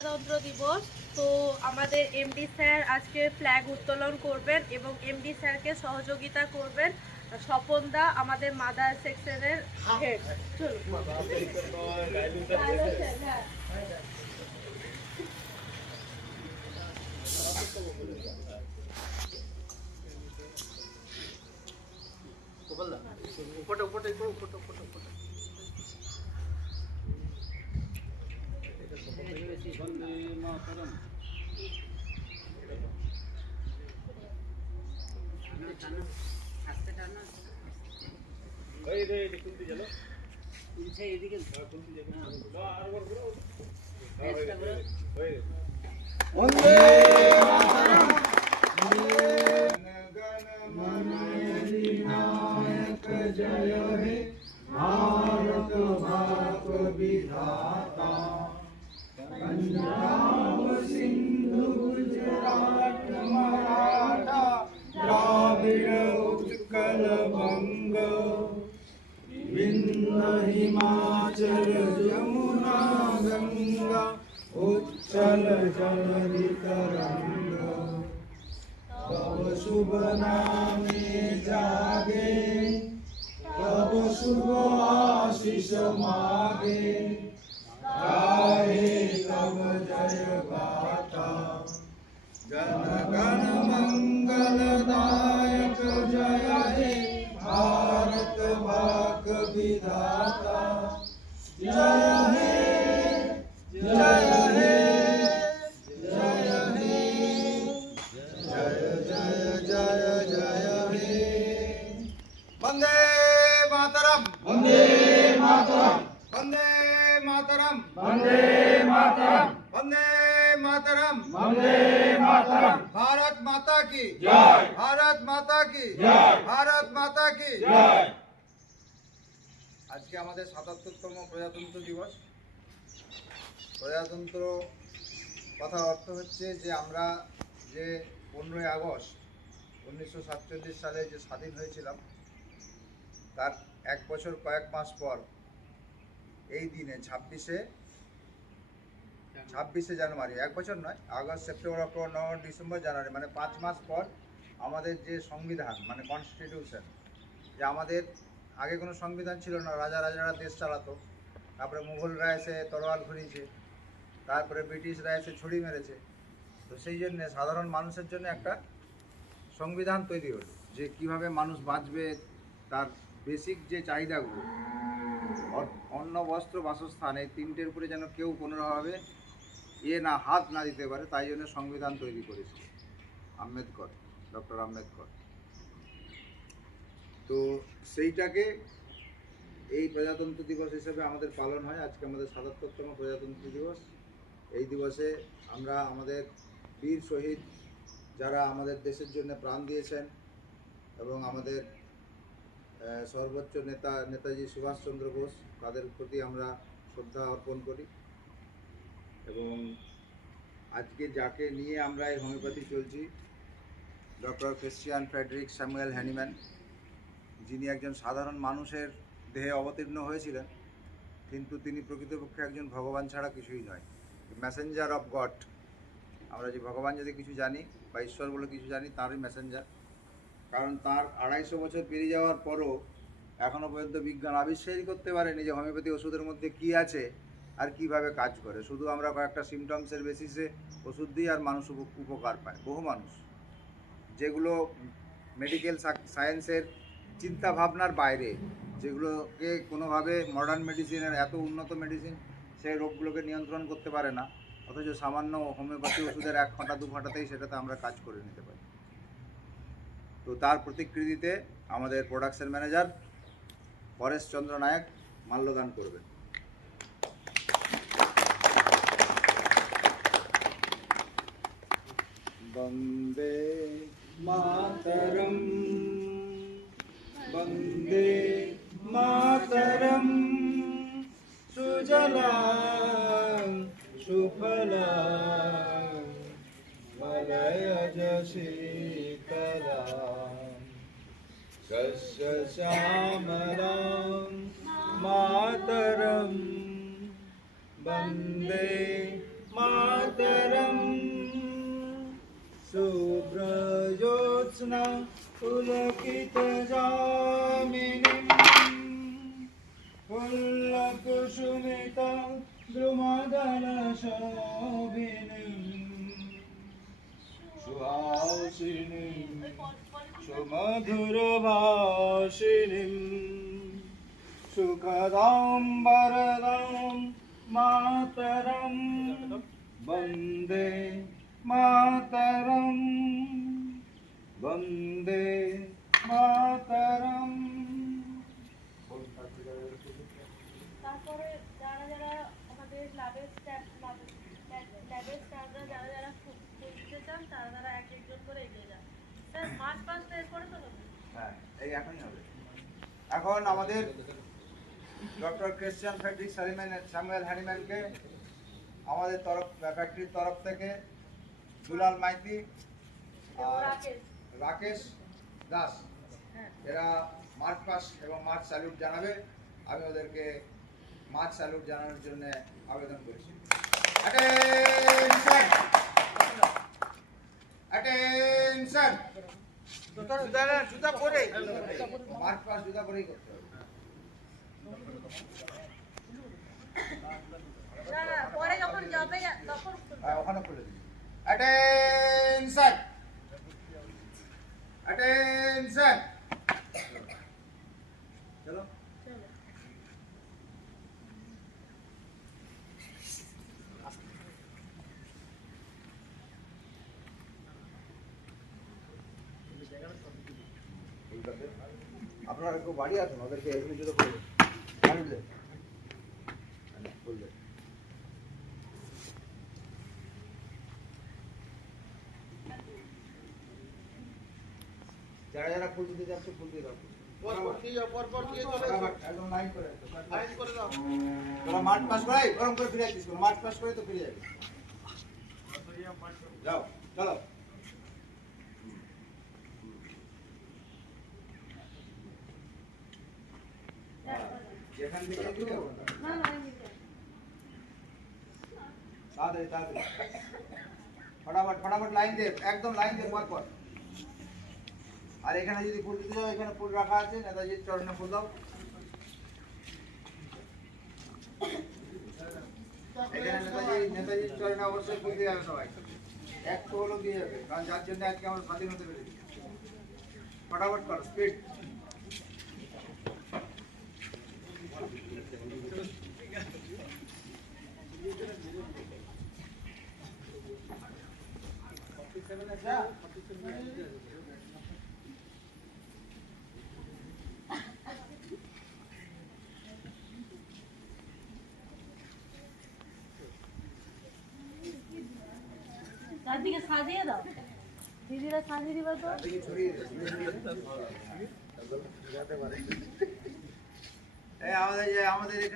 গণতন্ত্র দিবস। তো আমাদের এমডি স্যার আজকে ফ্ল্যাগ উত্তোলন করবেন এবং এমডি স্যারকে সহযোগিতা করবেন স্বপনদা, আমাদের মাদার সেকশনের হেড। जय हे भारत भाग विधाता पंजाब सिंधु गुजरात मराठा द्राविड़ उत्कल बंग विंध्य हिमाचल यमुना गंगा उच्चल जलधि तरंग तब शुभ नामे जागे तब शुभ आशीष मागे गाहे तब जय गाथा जन गण मंगल दायक जय हे भारत भाग विधाता जय हे जय हे जय हे जय जय जय जय हे वंदे मातरम वंदे मातरम वंदे मातरम वंदे मातरम वंदे मातरम वंदे मातरम भारत माता की जय भारत माता की जय भारत माता की जय আজকে আমাদের ৭৭তম প্রজাতন্ত্র দিবস। প্রজাতন্ত্র কথার অর্থ হচ্ছে যে আমরা যে 15ই আগস্ট 1947 সালে যে স্বাধীন হয়েছিলাম তার এক বছর কয়েক মাস পর এই দিনে 26শে জানুয়ারি, এক বছর নয়, August September October November December January, মানে 5 মাস পর আমাদের যে সংবিধান মানে কনস্টিটিউশন, যে আমাদের আগে কোনো সংবিধান ছিল না, রাজারা দেশ চালাতো, তারপরে মুঘলরা এসে তরোয়াল ঘুরিয়েছে, তারপরে ব্রিটিশরা এসে ছুরি মেরেছে। তো সেই জন্যে সাধারণ মানুষের জন্য একটা সংবিধান তৈরি হলো যে কিভাবে মানুষ বাঁচবে, তার বেসিক যে চাহিদাগুলো অন্ন বস্ত্র বাসস্থান এই তিনটের উপরে যেন কেউ কোনোভাবে হাত না দিতে পারে, তাই জন্য সংবিধান তৈরি করেছিল আম্বেদকর, ডক্টর আম্বেদকর। তো সেইটাকে এই প্রজাতন্ত্র দিবস হিসেবে আমাদের পালন হয়। আজকে আমাদের ৭৭তম প্রজাতন্ত্র দিবস। এই দিবসে আমরা আমাদের বীর শহীদ যারা আমাদের দেশের জন্য প্রাণ দিয়েছেন এবং আমাদের সর্বোচ্চ নেতা নেতাজি সুভাষচন্দ্র বোস, তাদের প্রতি আমরা শ্রদ্ধা অর্পণ করি। এবং আজকে যাকে নিয়ে আমরা এই হোমিওপ্যাথি চলছি, doctor Christian Frederick Samuel Hahnemann, যিনি একজন সাধারণ মানুষের দেহে অবতীর্ণ হয়েছিলেন, কিন্তু তিনি প্রকৃতপক্ষে একজন ভগবান ছাড়া কিছুই নয়, মেসেঞ্জার অফ গড। আমরা যে ভগবান যদি কিছু জানি বা ঈশ্বর বলে কিছু জানি, তারই মেসেঞ্জার। কারণ তার 250 বছর পেরিয়ে যাওয়ার পরও এখনও পর্যন্ত বিজ্ঞান আবিষ্কারই করতে পারেনি যে হোমিওপ্যাথি ওষুধের মধ্যে কী আছে আর কিভাবে কাজ করে। শুধু আমরা কয়েকটা সিমটমসের বেসিসে ওষুধ দিই আর মানুষ উপকার পায়। বহু মানুষ যেগুলো মেডিকেল সায়েন্সের চিন্তা ভাবনার বাইরে, যেগুলোকে কোনোভাবে মডার্ন মেডিসিনের এত উন্নত মেডিসিন সেই রোগগুলোকে নিয়ন্ত্রণ করতে পারে না, অথচ সামান্য হোমিওপ্যাথি ওষুধের 1 ঘন্টা 2 ঘন্টাতেই সেটাতে আমরা কাজ করে নিতে পারি। তো তার প্রতিকৃতিতে আমাদের প্রোডাকশন ম্যানেজার পরেশ চন্দ্র নায়ক মাল্যদান করবেন। বন্দে মাতরম বন্দে মাতরম সুজলাং সুফলাং মলয়জ শীতলাং শস্য শ্যামলাং মাতরম বন্দে मातरम शुभ्रज्योत्स्ना पुलकितयामिनीं फुल्लकुसुमिता द्रुमदलशोभिनीं सुहासिनीं सुमधुरभाषिणीं सुखदां वरदां मातरं वन्दे मातरं वन्दे मातरं। তারপরে যারা যারা আমাদের ল্যাবের স্টাফরা যারা যারা দিতে চান তারা তারা এক একজন করে এগিয়ে যান। স্যার মার্চ পাস্ট এরপরে তো হবে? হ্যাঁ, এই এখনই হবে। এখন আমাদের ডক্টর ক্রিশ্চিয়ান ফ্রেডরিক স্যামুয়েল হ্যানিম্যানকে আমাদের ফ্যাক্টরির তরফ থেকে দুলাল মাইতি আর রাকেশ দাস এরা মার্চ পাস্ট এবং মার্চ স্যালুট জানাবে। আমি ওদেরকে মার্চ স্যালুট জানানোর জন্য আবেদন করেছি। Attention attention. জুতা পরে মার্চ পাস্ট জুতা পরেই করতে হবে। না না পরে যখন যাবে তখন ওখানে খুলে দিন। Attention attention. চলো আপনারা একটু বাড়ি আসুন, ওদেরকে এগুলি জুতো করে বাড়ি খুলবে। যারা যারা ফুল দিতে যাচ্ছে ফুল দিয়ে দাও। একদম লাইন করে দাও। তোরা মার্চ পাস করাই গরম করে ফিরে আসছিস, মার্চ পাস করে তো ফিরে যাবি। যাও চলো। যেখান থেকে দিতে হবে না না তাড়াতাড়ি তাড়াতাড়ি ফটাফট ফটাফট লাইন দে, একদম লাইন দে পর পর। আর এখানে যদি ফুল দিতে যাও, এখানে ফুল রাখা আছে, নেতাজির চরণে ফুল দাও। এখানে নেতাজির চরণে অবশ্যই ফুল দিয়ে যাবে সবাই, একটু হলেও দিয়ে যাবে, কারণ যার জন্য আজকে আমরা স্বাধীন হতে পেরেছি। ফটাফট কর, স্পিড। চারদিকে সাজিয়ে দাও, দিদিরা সাজিয়ে দিবা তো। ছড়িয়ে দে, আমাদের এখানে